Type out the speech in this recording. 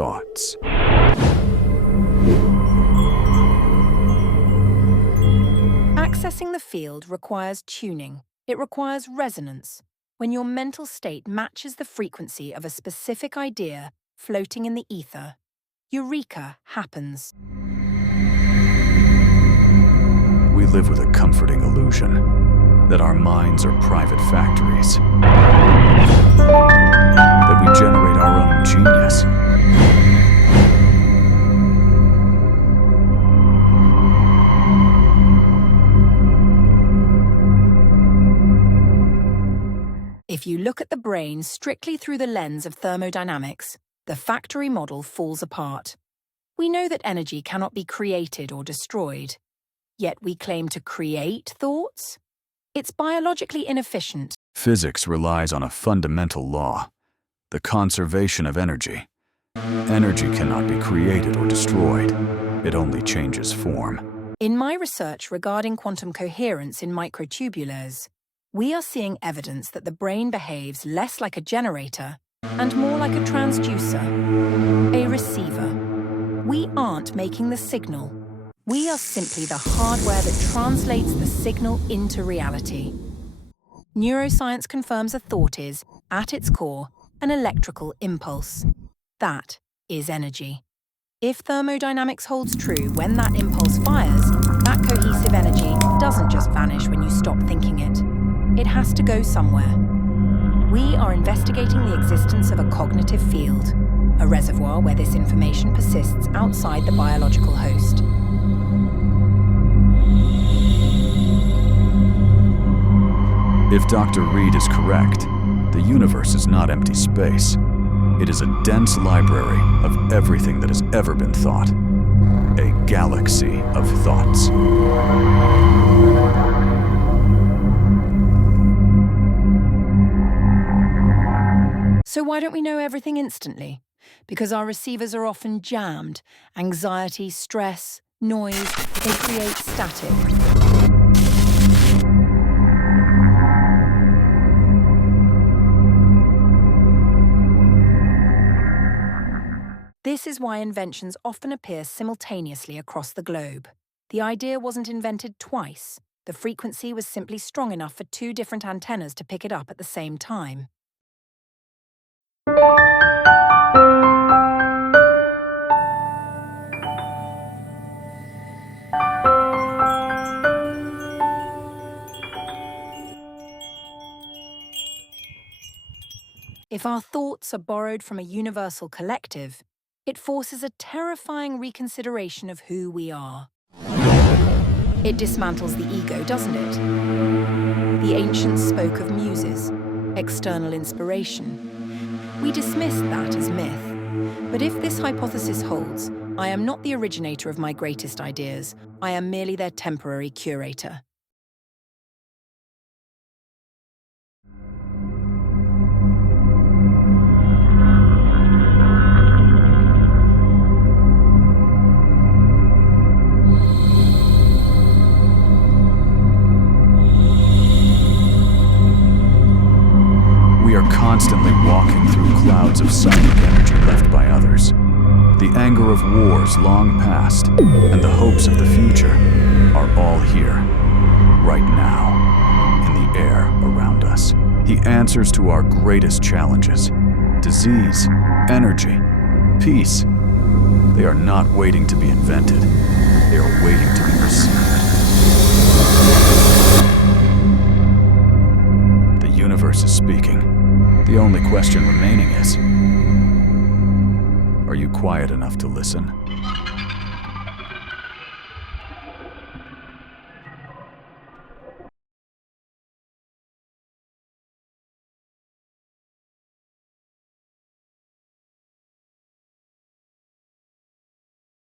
thoughts. Accessing the field requires tuning. It requires resonance. When your mental state matches the frequency of a specific idea floating in the ether, eureka happens. We live with a comforting illusion that our minds are private factories, that we generate our own genius. If you look at the brain strictly through the lens of thermodynamics, the factory model falls apart. We know that energy cannot be created or destroyed. Yet we claim to create thoughts? It's biologically inefficient. Physics relies on a fundamental law, the conservation of energy. Energy cannot be created or destroyed. It only changes form. In my research regarding quantum coherence in microtubules, we are seeing evidence that the brain behaves less like a generator and more like a transducer, a receiver. We aren't making the signal. We are simply the hardware that translates the signal into reality. Neuroscience confirms a thought is, at its core, an electrical impulse. That is energy. If thermodynamics holds true, when that impulse fires, that cohesive energy doesn't just vanish when you stop thinking it. It has to go somewhere. We are investigating the existence of a cognitive field, a reservoir where this information persists outside the biological host. If Dr. Reed is correct, the universe is not empty space. It is a dense library of everything that has ever been thought. A galaxy of thoughts. So why don't we know everything instantly? Because our receivers are often jammed. Anxiety, stress, noise, they create static. This is why inventions often appear simultaneously across the globe. The idea wasn't invented twice. The frequency was simply strong enough for two different antennas to pick it up at the same time. If our thoughts are borrowed from a universal collective, it forces a terrifying reconsideration of who we are. It dismantles the ego, doesn't it? The ancients spoke of muses, external inspiration. We dismissed that as myth. But if this hypothesis holds, I am not the originator of my greatest ideas. I am merely their temporary curator. We are constantly walking through clouds of psychic energy left by others. The anger of wars long past and the hopes of the future are all here, right now, in the air around us. He answers to our greatest challenges: disease, energy, peace. They are not waiting to be invented. They are waiting to be received. The universe is speaking. The only question remaining is, are you quiet enough to listen?